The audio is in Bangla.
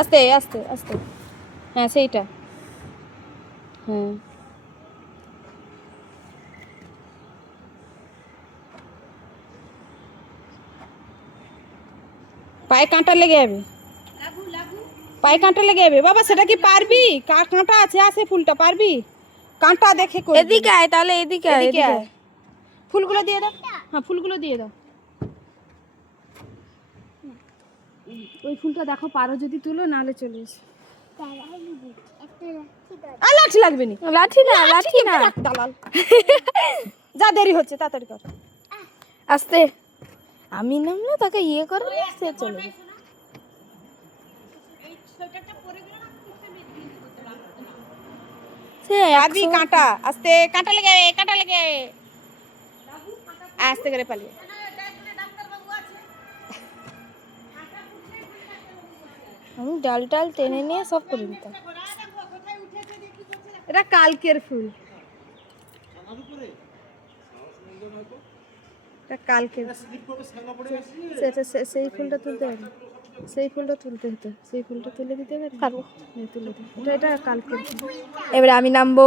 আস্তে আস্তে আস্তে, হ্যাঁ সেইটা, হ্যাঁ পায়ে কাঁটা লেগে যাবে, পায়ে কাঁটা লেগে যাবে বাবা। সেটা কি পারবি? কাঁটা আছে, আছে ফুলটা পারবি? কাঁটা দেখে করবি। এদিকে আয় তাহলে, এদিকে আয়, এদিকে এদিকে আয়। ফুলগুলো দিয়ে দাও, হ্যাঁ ফুলগুলো দিয়ে দাও। ওই ফুলটা দেখো পারো যদি তুলো, নাহলে চলে এসো। আর লাঠি লাগবে না, লাঠি না, লাঠি না, দালাল। যা দেরি হচ্ছে, তাড়াতাড়ি কর। আস্তে। আমি নামলে তাকে ইয়ে করে সে চলে যাবে। সে পারবি? কাঁটা আস্তে, কাঁটা লেগে যাবে, কাঁটা লেগে যাবে, আস্তে করে পালিয়ে। আমি ডাল টাল টেনে নিয়ে সব করে দিতাম। এটা কালকের ফুল, এটা কালকের, সেই ফুলটা তুলতে হবে, সেই ফুলটা তুলতে হতো, সেই ফুলটা তুলে দিতে পারবি? পারবো। তুলে দে, এটা কালকের। এবারে আমি নামবো।